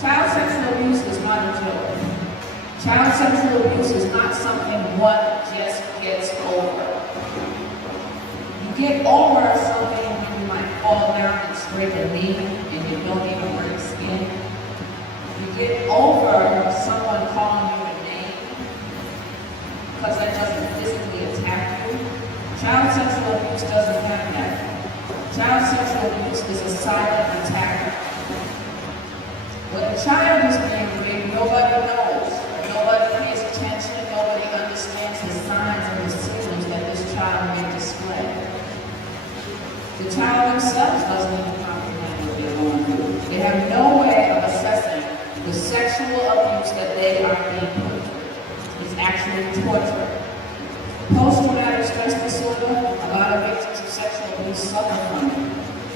Child sexual abuse is not a joke. Child sexual abuse is not something one just gets over. You get over something when you might fall down and scrape a knee and you don't even break skin. You get over someone calling you a name because that doesn't physically attack you. Child sexual abuse doesn't have that. Child sexual abuse is a silent attack. When a child is being raped, nobody knows. Nobody pays attention. Nobody understands the signs and the signals that this child may display. The child themselves doesn't even comprehend what they're going through. They have no way of assessing the sexual abuse that they are being put through. It's actually torture. Post-traumatic stress disorder, a lot of victims of sexual abuse suffer from it.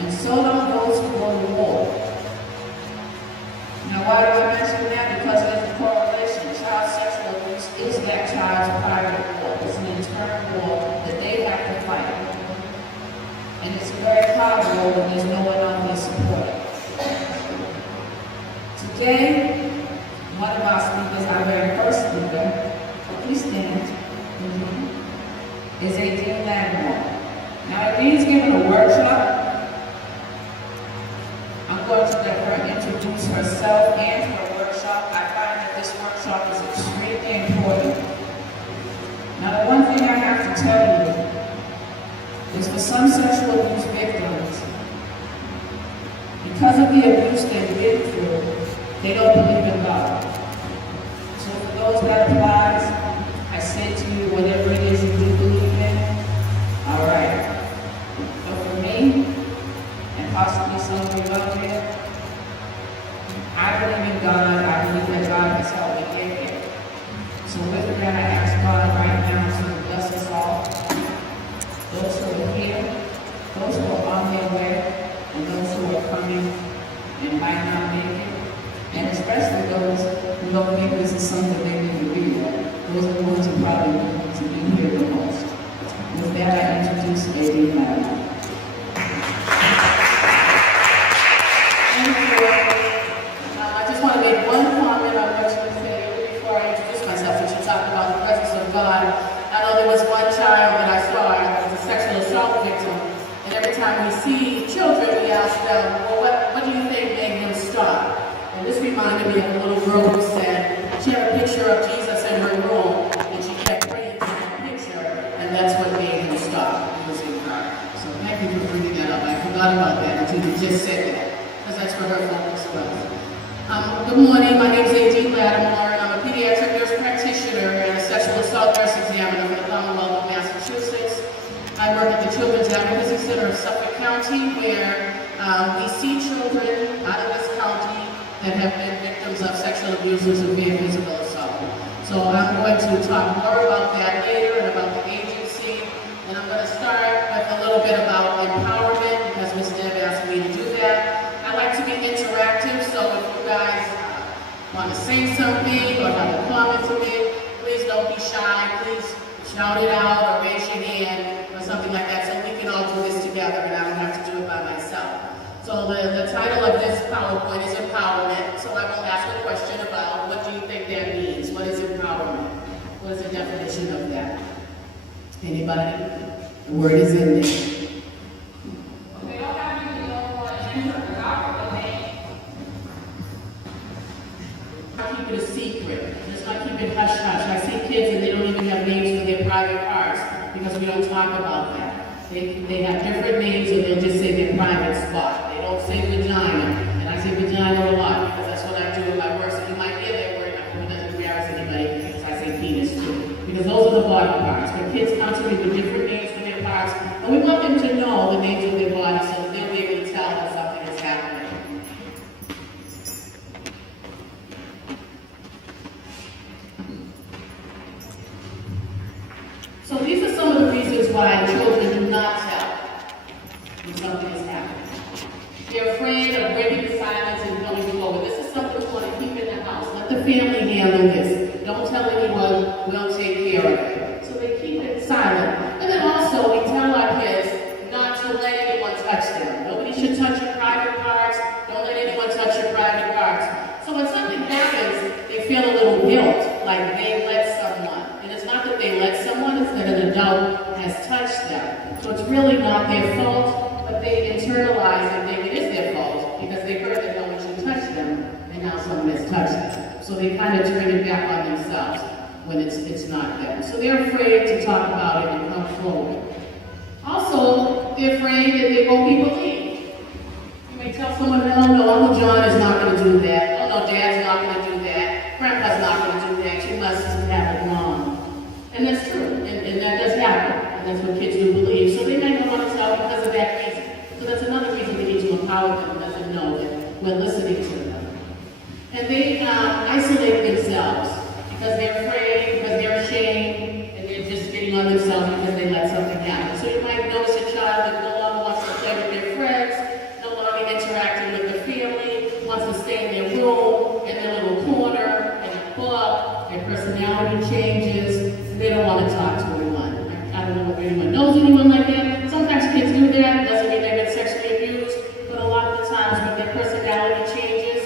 And so don't those who go to war. Now, why do I mention that? Because there's a correlation. Child sexual abuse is that child's private war. It's an internal war that they have to fight. And it's a very hard war when there's no one out there supporting. Today, one of our speakers, our very first speaker, please stand, is Adine Lattimore. Now, Adine's giving a workshop. I'm going to let her introduce herself and her workshop. I find that this workshop is extremely important. Now, the one thing I have to tell you is for some sexual abuse victims, because of the abuse they've been through, they don't believe in God. So for those that applies, I say to you, whatever it is you do believe in, all right. But for me, and possibly some of you out there, I believe in God. I believe that God has helped me get here. So with that, I ask God right now to bless us all. Those who are here, those who are on their way, and those who are coming and might not make it, and especially those who don't think this is something they need to be there. Those are the ones who probably need to be here the most. With that, I introduce Adine Lattimore. I just want to make one comment on what you said before I introduce myself, which you talked about the presence of God. I know there was one child that I saw that was a sexual assault victim, and every time we see children, we ask them, well, what do you think made him stop? And this reminded me of a little girl who said she had a picture of Jesus in her room, and she kept praying to that picture, and that's what made him stop. It was in her. So thank you for bringing that up. I forgot about that until you just said that, because that's where her focus was. Good morning, my name is Adine Lattimore, and I'm a pediatric nurse practitioner and a sexual assault nurse examiner for the Commonwealth of Massachusetts. I work at the Children's Advocacy Center of Suffolk County, where we see children out of this county that have been victims of sexual abuse and severe physical assault. So I'm going to talk more about that later and about the agency, and I'm going to start with a little bit about empowerment, because Ms. Deb asked me to do that. I like to be interactive, so if you guys want to say something or have a comment to make, please don't be shy. Please shout it out or raise your hand or something like that, so we can all do this together and I don't have to do it by myself. So the title of this PowerPoint is empowerment. So I will ask a question about what do you think that means? What is empowerment? What is the definition of that? Anybody? The word is in there. Keep it a secret. Just not keep it hush hush. I see kids and they don't even have names for their private parts because we don't talk about that. They have different names and they'll just say their private spot. They don't say vagina. And I say vagina a lot because that's what I do in my work. So you might hear that word. I hope it doesn't embarrass anybody because I say penis too. Because those are the body parts. But kids come to me with different names for their parts. And we want them to know the names of their bodies so they'll be able to tell when something is happening. So these are some of the reasons why children do not tell when something is happening. They're afraid of breaking the silence and going forward. This is something we want to keep in the house. Let the family handle this. Don't tell anyone, we'll take care of it. So they keep it silent. And then also we tell our kids not to let anyone touch them. Nobody should touch your private parts. Don't let anyone touch your private parts. So really not their fault, but they internalize and think it is their fault because they heard that no one should touch them, and now someone has touched them. So they kind of turn it back on themselves when it's not them. So they're afraid to talk about it and come forward. Also, they're afraid that they won't be believed. You may tell someone, oh no, Uncle John is not going to do that. Oh no, Dad's not going to do that. Grandpa's not going to do that. You must have it wrong. And that's true, and that does happen. And that's what kids do believe. So they may not want to tell because of that reason. So that's another reason we need to empower them and let them know that we're listening to them. And they isolate themselves because they're afraid, because they're ashamed, and they're just getting on themselves because they let something happen. So you might notice a child that no longer wants to play with their friends, no longer interacting with their family, wants to stay in their room, in their little corner, in a book, their personality changes, and they don't want to talk to anyone. I don't know if anyone knows anyone like that. Sometimes kids do that. It doesn't mean they've been sexually abused, but a lot of the times when their personality changes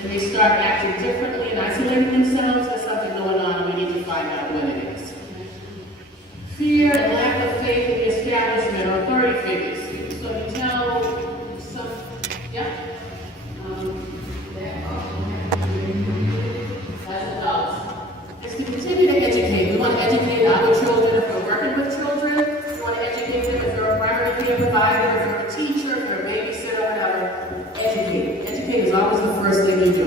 and they start acting differently and isolating themselves, there's something going on and we need to find out what it is. Fear and lack of faith in the establishment or authority figures. So you tell some, as adults, is to continue to educate. We want to educate our children if we're working with children. We want to educate them if you're a primary care provider, if you're a teacher, if you're a babysitter, whatever. Educate. Educate is always the first thing you do.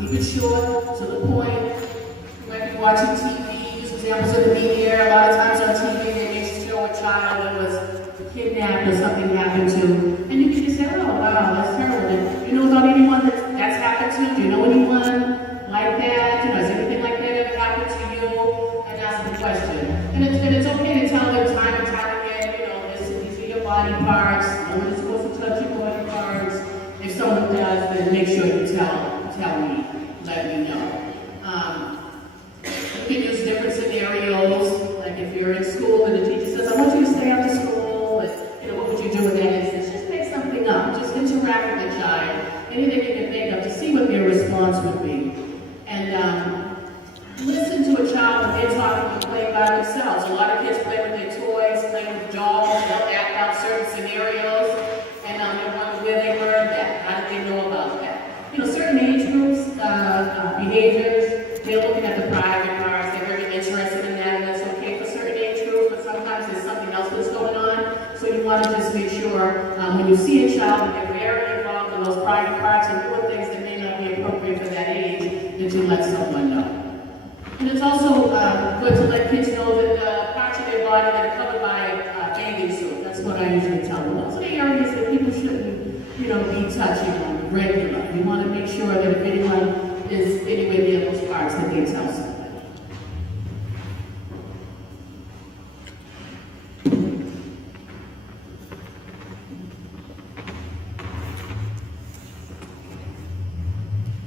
Keep it short, to the point. You might be watching TV, use examples of the media. A lot of times on TV they may show a child that was kidnapped or something happened to. And you can just say, oh wow, that's terrible. And you know about anyone that's happened to? Do you know anyone like that? You know, has anything like that ever happened to you? And ask the question. And it's okay to tell them time and time again, you know, these are your body parts. No one is supposed to touch your body parts. If someone does, then make sure you tell me, let me know. You can use different scenarios, like if you're in school and the teacher says, I want you to stay after school, and you know, what would you do in that instance? Just make something up. Just interact with the child. Anything you can think of to see what their response would be. And listen to a child when they're talking and playing by themselves. A lot of kids play with their toys, play with dolls, they'll act out certain scenarios, and you wonder where they learned that. How did they know about that? You know, certain age groups, behaviors, they're looking at the private parts, they're very interested in that, and that's okay for certain age groups, but sometimes there's something else that's going on. So you want to just make sure when you see a child that they're very involved in those private parts and doing things that may not be appropriate for that age, that you let someone know. And it's also good to let kids know that the parts of their body that are covered by a bathing suit. That's what I usually tell them. Those are the areas that people shouldn't, you know, be touching on regular. We want to make sure that if anyone is anywhere near those parts, that they tell somebody.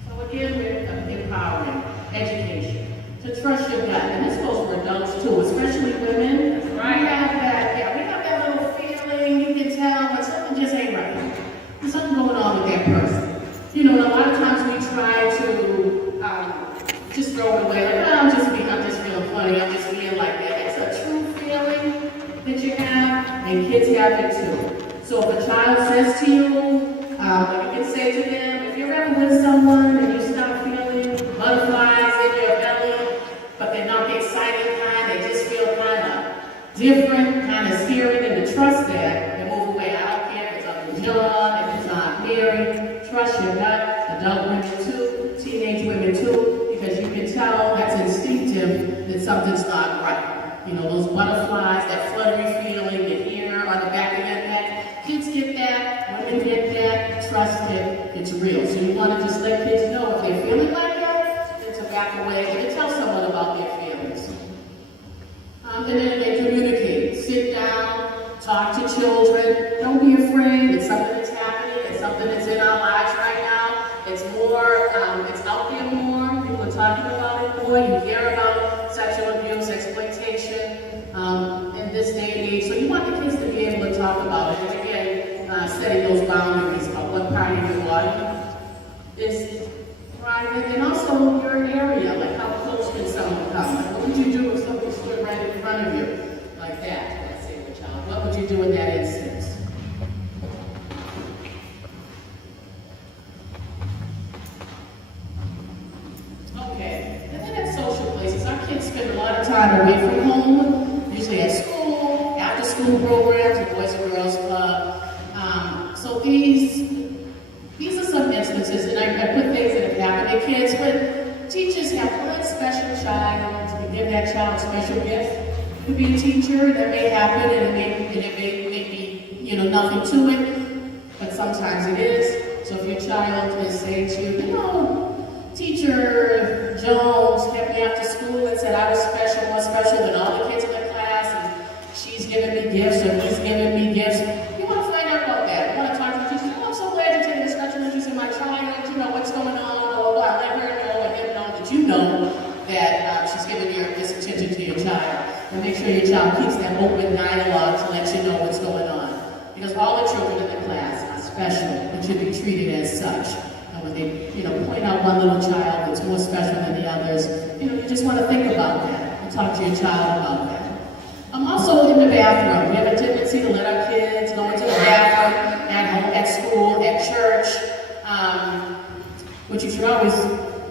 So again, we're empowering education. To trust your gut, and this goes for adults too, especially women. Right. We have that little feeling, you can tell when something just ain't right. There's something going on with that person. You know, and a lot of times we try to just throw it away, like, oh, I'm just feeling funny, I'm just being like that. It's a true feeling that you have, and kids have it too. So if a child says to you, you can say to them, if you're ever with someone and you start feeling butterflies in your belly, but they're not the exciting kind, they just feel kind of different, kind of scary, then to trust that and move away. I don't care if it's Uncle John, if it's Aunt Mary, trust your gut, adult women too, teenage women too, because you can tell that's instinctive that something's not right. You know, those butterflies, that fluttery feeling, the ear on the back of your neck, kids get that, women get that, trust it, it's real. So you want to just let kids know if they're feeling like that, then to back away and to tell someone about their feelings. And then they communicate. Sit down, talk to children. Don't be afraid. It's something that's happening. It's something that's in our lives right now. It's more, it's out there more. People are talking about it more. You hear about sexual abuse, exploitation in this day and age. So you want the kids to be able to talk about it. And again, setting those boundaries about what part of your body is private, and also your area, like how close can someone come? Like, what would you do if somebody stood right in front of you like that? Let's say the child. What would you do child away from home, usually at school, after school programs, the Boys and Girls Club. So these are some instances, and I put things that have happened to kids when teachers have one special child, to give that child a special gift. To be a teacher, that may happen, and it may be, nothing to it, but sometimes it is. So if your child is saying to you, Teacher Jones kept me after school and said I was special, more special than all the kids in the class, and she's giving me gifts, or he's giving me gifts, you want to find out about that. You want to talk to the teacher. I'm so glad you're taking a special interest in my child, what's going on, blah, blah, blah. Let her know and him know that you know that she's giving this attention to your child. And make sure your child keeps that open dialogue to let you know what's going on. Because all the children in the class are special and should be treated as such. And when they, point out one little child that's more special than the others, you just want to think about that and talk to your child about that. Also in the bathroom, we have a tendency to let our kids go into the bathroom at home, at school, at church, which you should always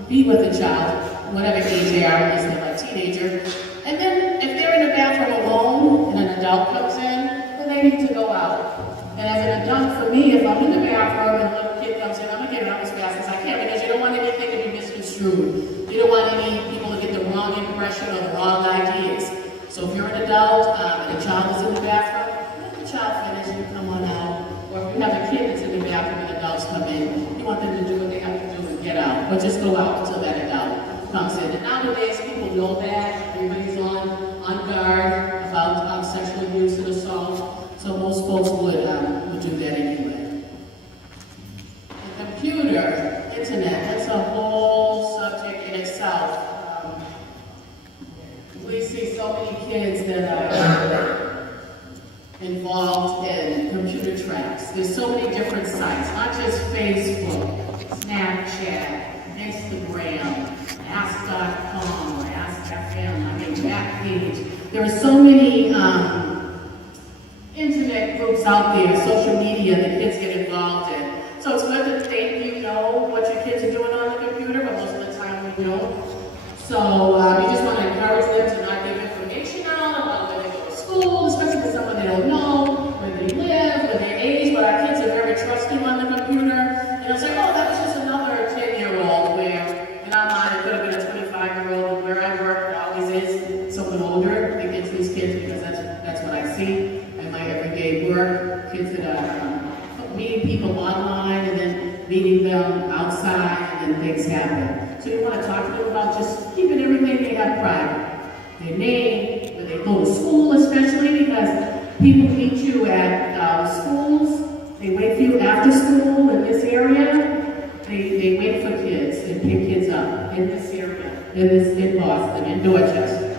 be with the child, whatever age they are, unless they're a teenager. And then if they're in the bathroom alone and an adult comes in, then they need to go out. And as an adult, for me, if I'm in the bathroom and a little kid comes in, I'm going to get out as fast as I can, because you don't want anything to be misconstrued. You don't want any people to get the wrong impression or the wrong ideas. So if you're an adult and a child is in the bathroom, let the child finish and come on out. Or if you have a kid that's in the bathroom and adults come in, you want them to do what they have to do and get out. Or just go out until that adult comes in. And nowadays, people know that. Everybody's on guard about sexual abuse and assault. So most folks would do that anyway. The computer, internet, that's a whole subject in itself. We see so many kids that are involved in computer traps. There's so many different sites, not just Facebook, Snapchat, Instagram, Ask.com, or Ask.fm, Backpage. There are so many internet groups out there, social media that kids get involved in. So it's good to think you know what your kids are doing on the computer, but most of the time we don't. So you just want to encourage them to not give information out about where they go to school, especially to someone they don't know, where they live, where their age. But our kids are very trusting on the computer. And they'll say, oh, that was just another 10-year-old, where in our mind it could have been a 25-year-old. Where I work, it always is someone older that gets these kids, because that's what I see in my everyday work. Kids that are meeting people online and then meeting them outside, and then things happen. So you want to talk to them about just keeping everything they have private. Their name, when they go to school especially, because people meet you at schools, they wait for you after school in this area, they wait for kids and pick kids up in this area, in Boston, in Dorchester,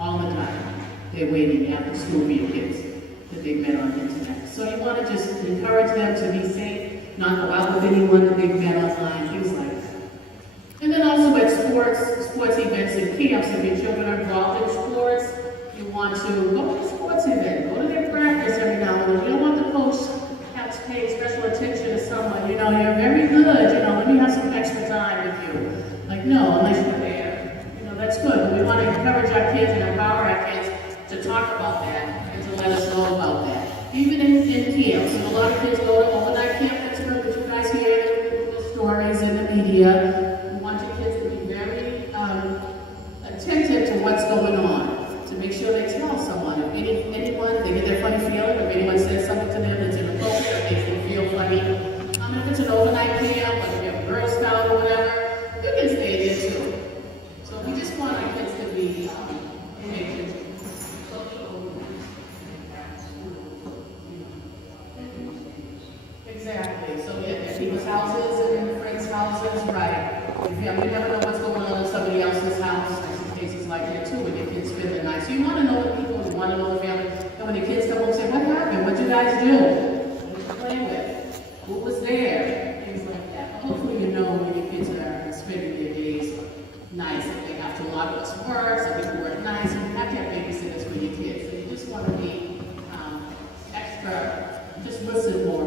all the time. They're waiting after school for your kids that they've met on the internet. So you want to just encourage them to be safe, not go out with anyone that they've met online, things like that. And then also at sports events and camps, if your children are involved in sports, you want to go to the sports event, go to their practice every now and then. You don't want the coach to have to pay special attention to someone. You're very good, let me have some extra time with you. Like, no, unless you're there. That's good. But we want to encourage our kids and empower our kids to talk about that and to let us know about that. Even in camps, a lot of kids go to overnight camp. That's good, but you guys hear the stories in the media. Attentive to what's going on, to make sure they tell someone. If anyone, they get their funny feeling, if anyone says something to them that's inappropriate, or makes them feel funny. If it's an overnight camp, or if you have a Girl Scout or whatever, you can stay there too. So we just want our kids to be exactly. So at people's houses and friends' houses, right. We never know what's going on in somebody else's house. Cases like that too, when your kids spend the night. So you want to know the people, you want to know the family. And when the kids come home and say, what happened? What'd you guys do? Who did you play with? Who was there? Things like that. Hopefully you know when your kids are spending their days nice. If they have to log to work, some people work nice. You have to have babysitters for your kids. So you just want to be extra, just listen more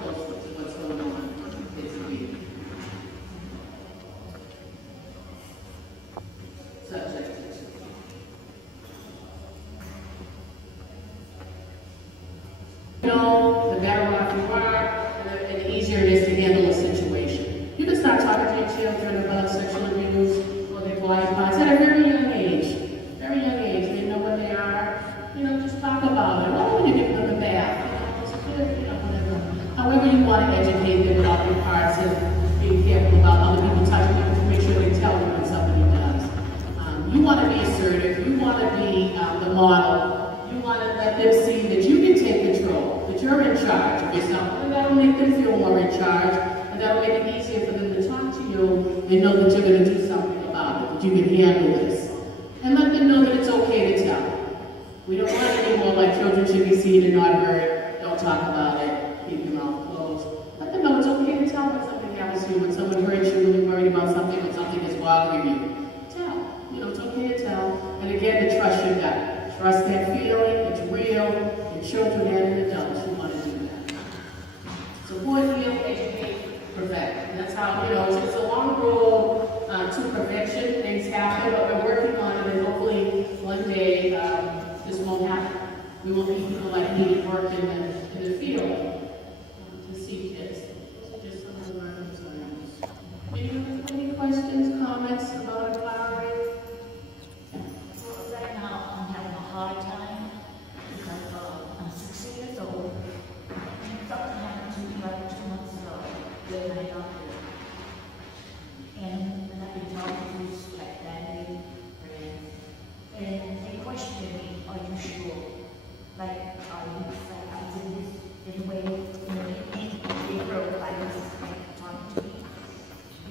closely to what's going on with your kids and you. know, the better off you are, and the easier it is to handle a situation. You can start talking to your children about sexual abuse or their body parts at a very young age. Very young age. They know what they are. You know, just talk about it. Or when you give them the bath, you know, it's good, you know, whatever. However you want to educate them about their parts and being careful about other people touching them to make sure they tell them when somebody does. You want to be assertive. You want to be the model. You want to let them see that you can take control, that you're in charge of yourself, and that'll make them feel more in charge, and that'll make it easier for them to talk to you and know that you're going to do something about it, that you can handle this. And let them know that it's okay to tell. We don't want it anymore like children should be seen and not heard. Don't talk about it. Keep your mouth closed. Let them know it's okay to tell when something happens to you, when someone hurts you, when you're worried about something, when something is bothering you. Tell. You know, it's okay to tell. And again, to trust your gut. Trust that feeling. It's real. Your children and adults who want to do that. Support, heal, educate, prevent. And that's how, you know, it's a long road to prevention. Things happen, but we're working on it, and hopefully one day this won't happen. We won't need people like me to work in the field to see kids. Those are just some of our concerns. Any questions, comments about empowering? Well, right now I'm having a hard time because I'm 60 years old. And something happened to me like 2 months ago with my doctor. And I've been talking to like family, friends, and they question me, are you sure? Like, are you, like, I did this in a way, you know, they broke, like, this, like, talking to me.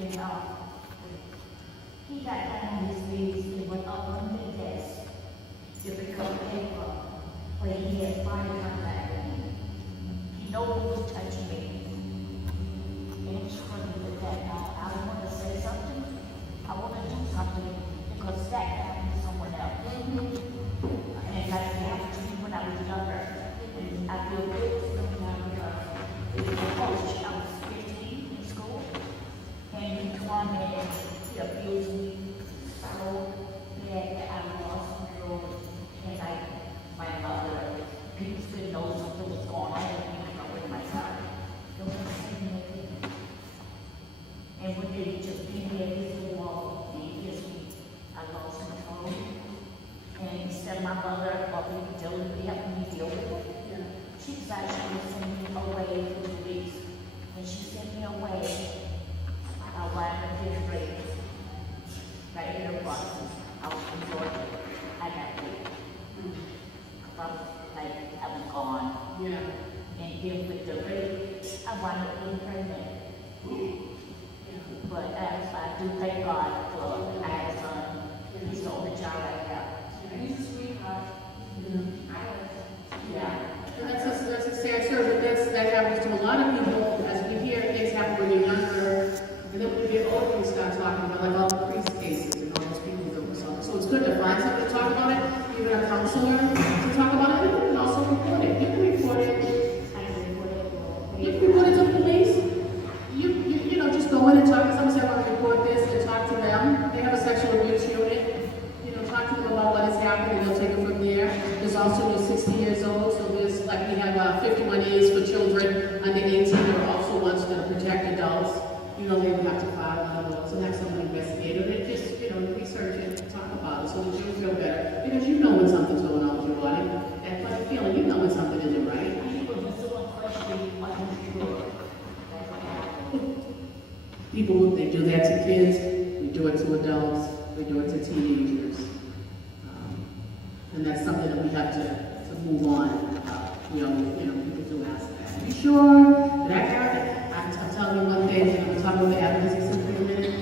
And, he got down on his knees and went up on the desk to pick up paper where he had fire contact with me. He no one was touching me. And it's funny with that now. I want to say something. I want to do something because that happened to someone else. And like it happened to me when I was younger. And I feel good sometimes because it was a coach. I was 15 in school. And he tormented, he abused me so bad that I lost control. And like my mother, people didn't know something was going on. I didn't know with myself. It was the same thing. And when they just beat me against the wall, they hit me, I lost control. And instead of my mother, what we were doing, we helped me deal with it. She decided she would send me away for 2 weeks. And she sent me away. I was in 5th grade. Right here in Boston. I was in Georgia. I got it. I was like, I was gone. Yeah. And then with the rape, I wound up being pregnant. But I do thank God for I had a son. He's the only child I have. He's a sweetheart. Yeah. And that's a sad story, but that happens to a lot of people. As we hear things happen when you're younger, and then when we get older, we start talking about like all the priest cases and all those people who do something. So it's good to find something to talk about it, even a counselor to talk about it, and you can also report it. You can report it. You can report it to the police. You know, just go in and talk to someone, say, I want to report this, and talk to them. They have a sexual abuse unit. You know, talk to them about what has happened, and they'll take it from there. There's also those 60 years old, so there's, like, we have 51 A's for children under 18. There are also ones that protect adults. You know, they would have to file one of those and have someone investigate it. And just, you know, research it and talk about it so that you feel better. Because you know when something's going on with your body. That funny feeling, you know when something isn't right. People, when they do that to kids, we do it to adults, we do it to teenagers. And that's something that we have to move on. You know, people do ask that. Are you sure? Did I have it? I'm telling you one thing, and I'm talking about the advocacy system for a minute.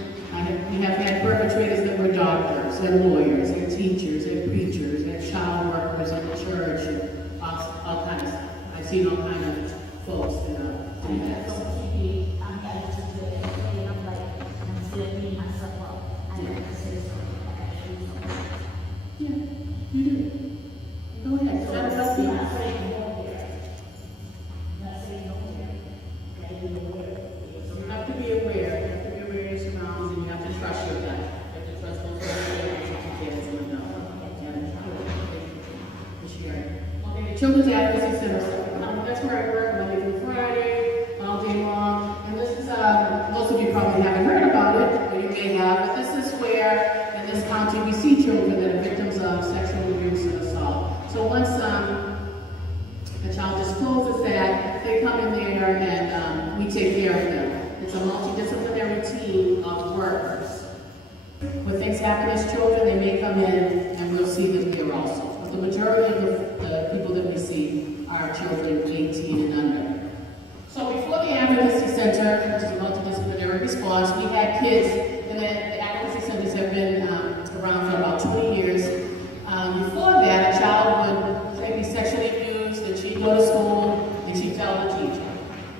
We have had perpetrators that were doctors, and lawyers, and teachers, and preachers, and child workers in the church, and all kinds of stuff. I've seen all kinds of folks that do that. Yeah, you do. Go ahead. That'll help you. So you have to be aware. You have to be aware of your surroundings, and you have to trust your gut. You have to trust those that you get as an adult. Okay, the Children's Advocacy Center. That's where Center. It's a multidisciplinary team of workers. When things happen as children, they may come in and we'll see them here also. But the majority of the people that we see are children 18 and under. So before the Advocacy Center, which is a multidisciplinary response, we had kids, and the Advocacy Centers have been around for about 20 years. Before that, a child would say be sexually abused, and she'd go to school, and she'd tell the teacher.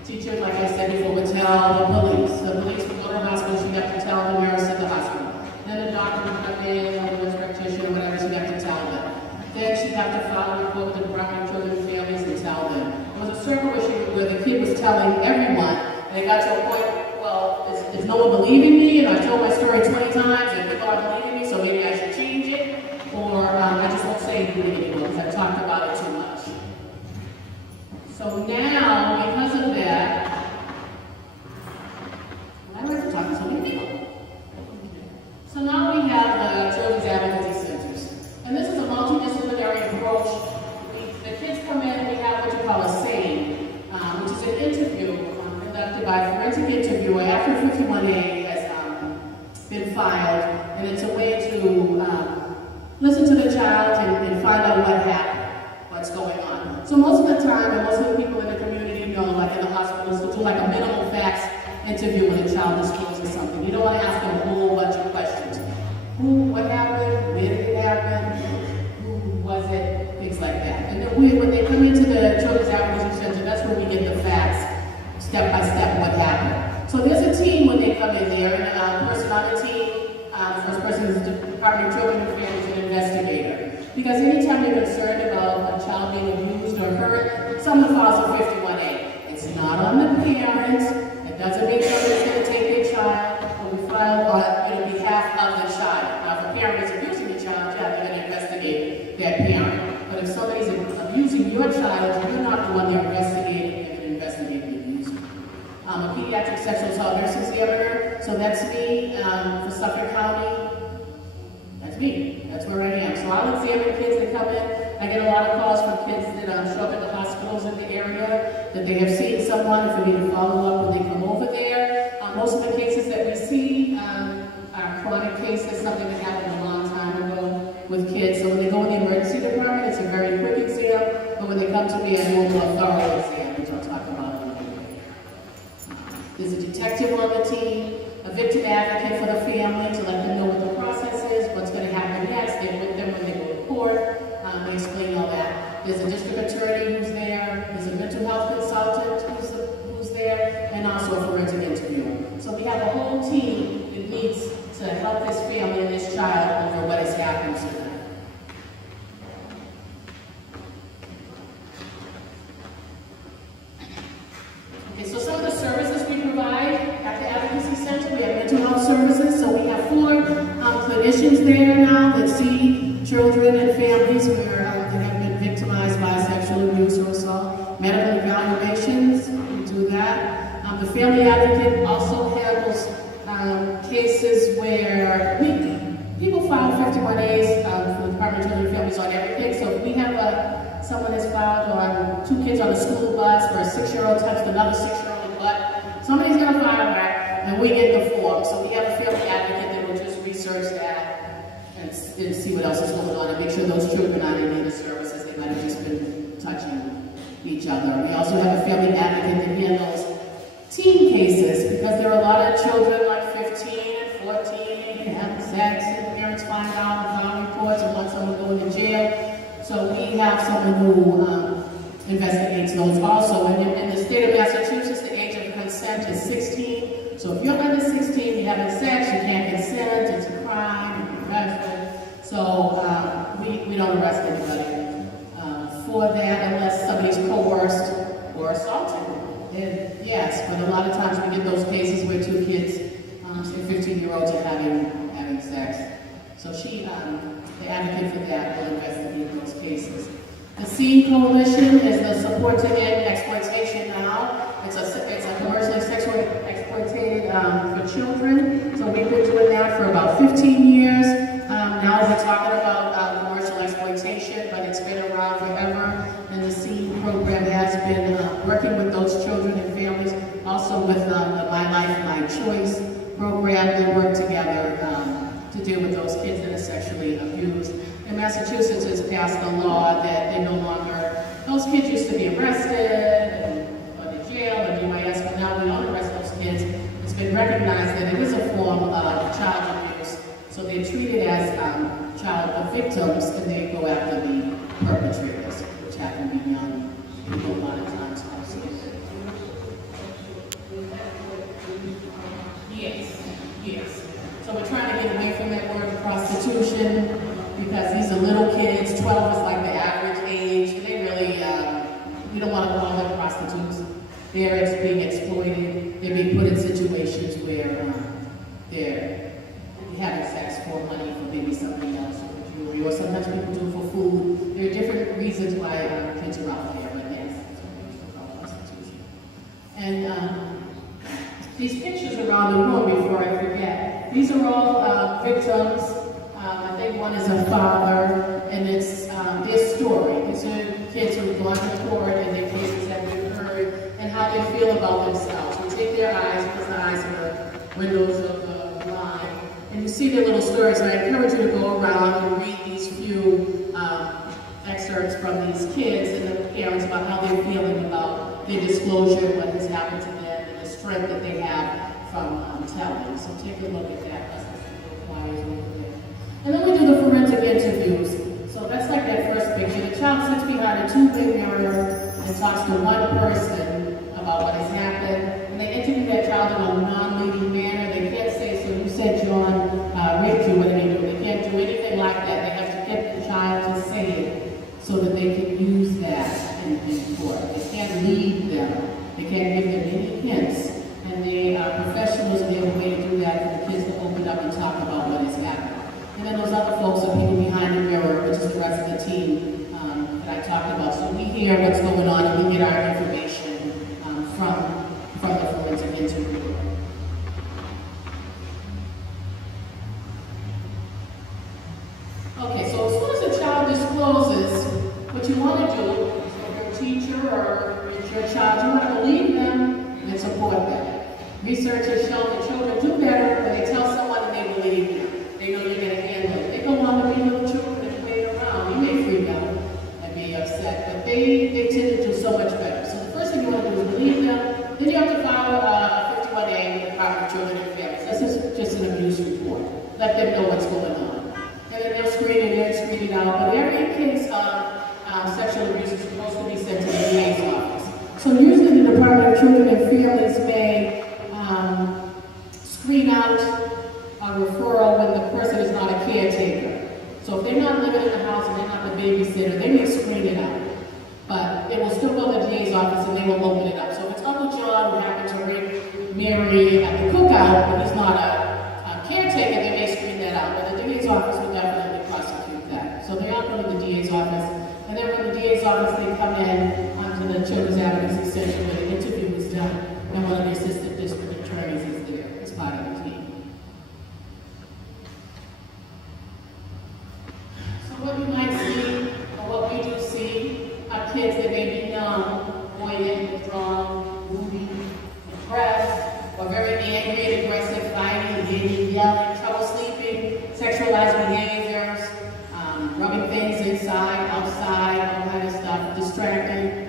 Teacher, like I said before, would tell the police. The police would go to the hospital, she'd have to tell the nurse at the hospital. Then the doctor would come in, or the nurse practitioner, or whatever, she'd have to tell them. Then she'd have to file a report to the Department of Children and Families and tell them. It was a circle where the kid was telling everyone, and it got to a point, well, is no one believing me, and I've told my story 20 times, and people aren't believing me, so maybe I should change it, or I just won't say anything anymore, because I've talked about it too much. So now, because of that, I like to talk to so many people. So now we have the Children's Advocacy Centers. And this is a multidisciplinary approach. The kids come in and we have what you call a SANE, which is an interview conducted by a forensic interviewer after 51A has been filed. And it's a way to listen to the child and find out what happened, what's going on. So most of the time, and most of the people in the community know, like in the hospitals, to do like a minimal facts interview when a child discloses something. You don't want to ask them a whole bunch of questions. What happened? Where did it happen? Who was it? Things like that. And then when they come into the Children's Advocacy Center, that's where we get the facts, step by step, what happened. So there's a team when they come in there, and a person on the team, the first person is the Department of Children and Families, an investigator. Because anytime you're concerned about a child being abused or hurt, someone files a 51A. It's not on the parents. It doesn't mean somebody's going to take their child, but we file on behalf of the child. Now, if a parent is abusing the child, they're going to investigate that parent. But if somebody's abusing your child, you're not the one they're investigating, they're going to investigate the abuser. I'm a pediatric sexual assault nurse examiner, so that's me for Suffolk County. That's me. That's where I am. So I'll examine kids that come in. I get a lot of calls from kids that show up at the hospitals in the area, that they have seen someone, for me to follow up when they come over there. Most of the cases that we see are chronic cases, something that happened a long time ago with kids. So when they go in the emergency department, it's a very quick exam, but when they come to me, I do a more thorough exam, which I'll talk about in a little bit. There's a detective on the team, a victim advocate for the family to let them know what the process is, what's going to happen next. They're with them when they go to court. They explain all that. There's a district attorney who's there. There's a mental health consultant who's there, and also a forensic interviewer. So we have a whole team that needs to help this family and this child over what has happened to them. Okay, so some of the services we provide at the Advocacy Center, we have mental health services. So we have 4 clinicians there now that see children and families that have been victimized by sexual abuse or assault. Medical evaluations, we do that. The family advocate also handles cases where people file 51As for the Department of Children and Families on everything. So if we have someone has filed on 2 kids on a school bus, or a 6-year-old touched another 6-year-old butt, somebody's going to file that, and we get the form. So we have a family advocate that will just research that and see what else is going on and make sure those children aren't in need of services. They might have just been touching each other. We also have a family advocate that handles teen cases, because there are a lot of children like 15 and 14 and have sex, and parents find out and file reports and want someone to go into jail. So we have someone who investigates those also. And in the state of Massachusetts, the age of consent is 16. So if you're under 16, you're having sex, you can't consent, it's a crime, so we don't arrest anybody for that unless somebody's coerced or assaulted. And yes, but a lot of times we get those cases where 2 kids, say 15-year-olds, are having sex. So she, the advocate for that, will investigate those cases. The SEED Coalition is the support to end exploitation now. It's a commercially sexually exploited for children. So we've been doing that for about 15 years. Now we're talking about commercial exploitation, but it's been around forever. And the SEED program has been working with those children and families, also with the My Life, My Choice program. They work together to deal with those kids that are sexually abused. And Massachusetts has passed a law that they no longer, those kids used to be arrested and go to jail or DYS, but now we don't arrest those kids. It's been recognized that it is a form of child abuse, so they're treated as child victims, and they go after the perpetrators, which happen to be young people a lot of times also. Yes, yes. So we're trying to get away from that word prostitution, because these are little kids. 12 is like the average age. They really, we don't want to call them prostitutes. They're being exploited. They're being put in situations where they're having sex for money, for maybe something else, or for jewelry, or sometimes people do it for food. There are different reasons why kids are out there, but yes, that's what we used to call prostitution. And these pictures around the room, before I forget, these are all victims. I think one is a father, and it's their story. These are kids who have gone to court and their cases have been heard, and how they feel about themselves. We take their eyes, because the eyes are the windows of the mind, and you see their little stories. I encourage you to go around and read these few excerpts from these kids and the parents about how they're feeling about their disclosure, what has happened to them, and the strength that they have from telling. So take a look at that. And then we do the forensic interviews. So that's like that first picture. The child sits behind a two-way mirror and talks to one person about what has happened. And they interview that child in a non-leading manner. They can't say, so you said John raped you, what did he do? They can't do anything like that. They have to get the child to say it so that they can use that in court. They can't lead them. They can't give them any hints. And they are professionals, and they have a way to do that for the kids to open up and talk about what has happened. And then those other folks are people behind the mirror, which is the rest of the team that I talked about. So we hear what's going on, and we get our information from the forensic interview. Okay, so as soon as a child discloses, what you want to do, if you're a teacher or it's your child, you want to believe them and support them. Research has shown that children do better when they tell someone and they believe them. They know you're going to handle it. They go on to be little children and play around. You may freak out and be upset, but they tend to do so much better. So the first thing you want to do is believe them. Then you have to file a 51A with the Department of Children and Families. This is just an abuse report. Let them know what's going on. And then they'll screen it in, screen it out. But every case of sexual abuse is supposed to be sent to the DA's office. So usually the Department of Children and Families may screen out a referral when the person is not a caretaker. So if they're not living in the house and they're not the babysitter, they may screen it out. But they will still go to the DA's office and they will open it up. So if it's Uncle John who happened to rape Mary at the cookout, but he's not a caretaker, they may screen that out. But the DA's office will definitely prosecute that. So they all go to the DA's office. And then when the DA's office, they come in onto the Children's Advocacy Center where the interview is done, and one of the assistant district attorneys is there as part of the team. What you might see, or what we do see, are kids that may be numb, buoyant, withdrawn, moody, depressed, or very angry and aggressive, fighting, hitting, yelling, trouble sleeping, sexualized behaviors, rubbing things inside, outside, all kind of stuff, distracting,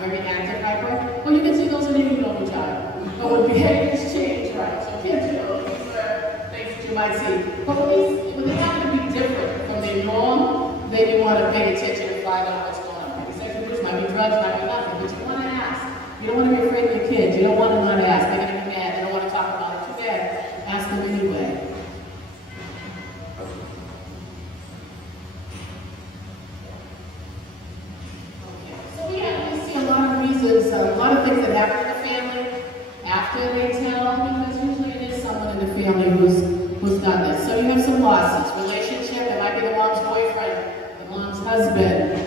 very active, hyper. Or you can see those in any normal child. But when behaviors change, right? So kids, these are things that you might see. But when they happen to be different from their norm, then you want to pay attention and find out what's going on. Maybe sexual abuse might be drugs, might be nothing, but you want to ask. You don't want to be afraid of your kids. You don't want to not ask. They're going to be mad. They don't want to talk about it. Too bad. Ask them anyway. A lot of things that happen in the family after they tell, because usually it is someone in the family who's done this. So you have some losses. Relationship, it might be the mom's boyfriend, the mom's husband.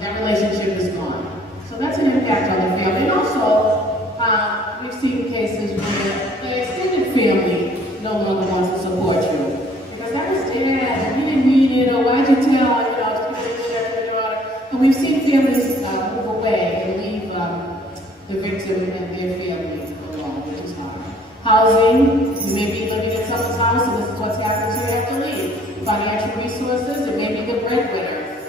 That relationship is gone. So that's an impact on the family. And also, we've seen cases where the extended family no longer wants to support you. Because that was dad, you didn't mean it, or why'd you tell, and we've seen families move away and leave the victim and their family alone, which is hard. Housing, you may be living in someone's house and this is what's happening, so you have to leave. Financial resources, it may be the breadwinner,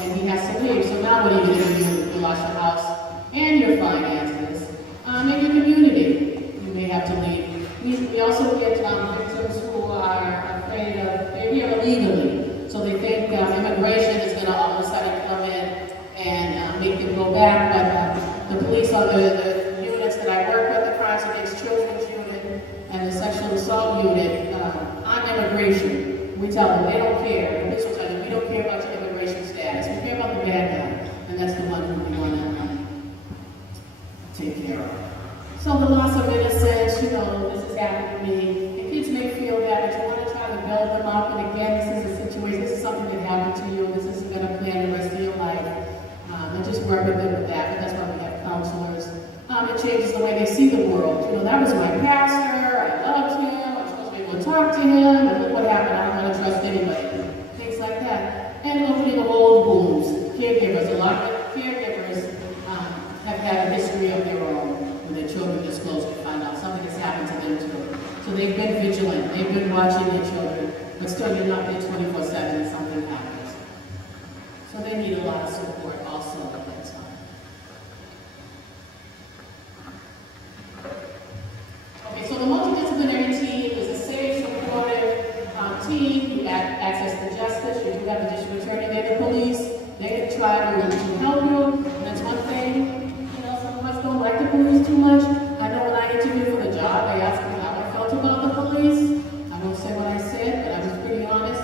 and he has to leave. So now what are you going to do? You lost your house and your finances, and your community. You may have to leave. We also get victims who are afraid of, they're here illegally, so they think immigration is going to all of a sudden come in and make them go back, but the police are the units that I work with, the Crimes Against Children's Unit and the Sexual Assault Unit, on immigration. We tell them they don't care. The police will tell you, we don't care about your immigration status. We care about the bad guy, and that's the one who we want to take care of. So the loss of innocence, this has happened to me. And kids may feel that, but you want to try to build them up. And again, this is a situation, this is something that happened to you. This isn't going to plan the rest of your life. And just work with them with that. But that's why we have counselors. It changes the way they see the world. That was my pastor. I loved him. I'm supposed to be able to talk to him. And look what happened. I don't want to trust anybody. Things like that. And opening of old wounds. Caregivers. A lot of caregivers have had a history of their own. Their children disclose to find out something has happened to them too. So they've been vigilant, they've been watching their children, but still you're not there 24/7 if something happens. So they need a lot of support also at that time. Okay, so the multidisciplinary team is a safe, supportive team. You have access to justice, you do have the district attorney, they're the police, they can try to help you, and that's one thing. Don't like the police too much. I know when I interviewed for the job, they asked me how I felt about the police. I won't say what I said, but I was pretty honest.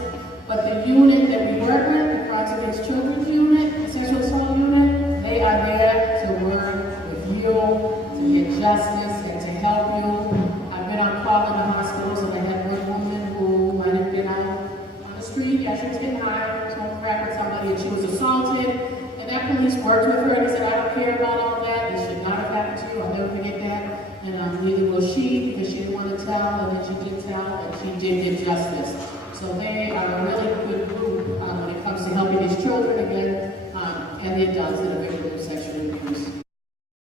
But the unit that we work with, the Crimes Against Children's Unit, the Sexual Assault Unit, they are there to work with you, to get justice, and to help you. I've been on call in the hospitals, and I had one woman who might have been out on the street. Yeah, she was getting high, smoking crack with somebody, and she was assaulted. And that police worked with her and said, I don't care about all that. This should not have happened to you. I'll never forget that. And neither will she, because she didn't want to tell, and then she did tell, and she did get justice. So they are a really good group when it comes to helping these children again, and the adults that have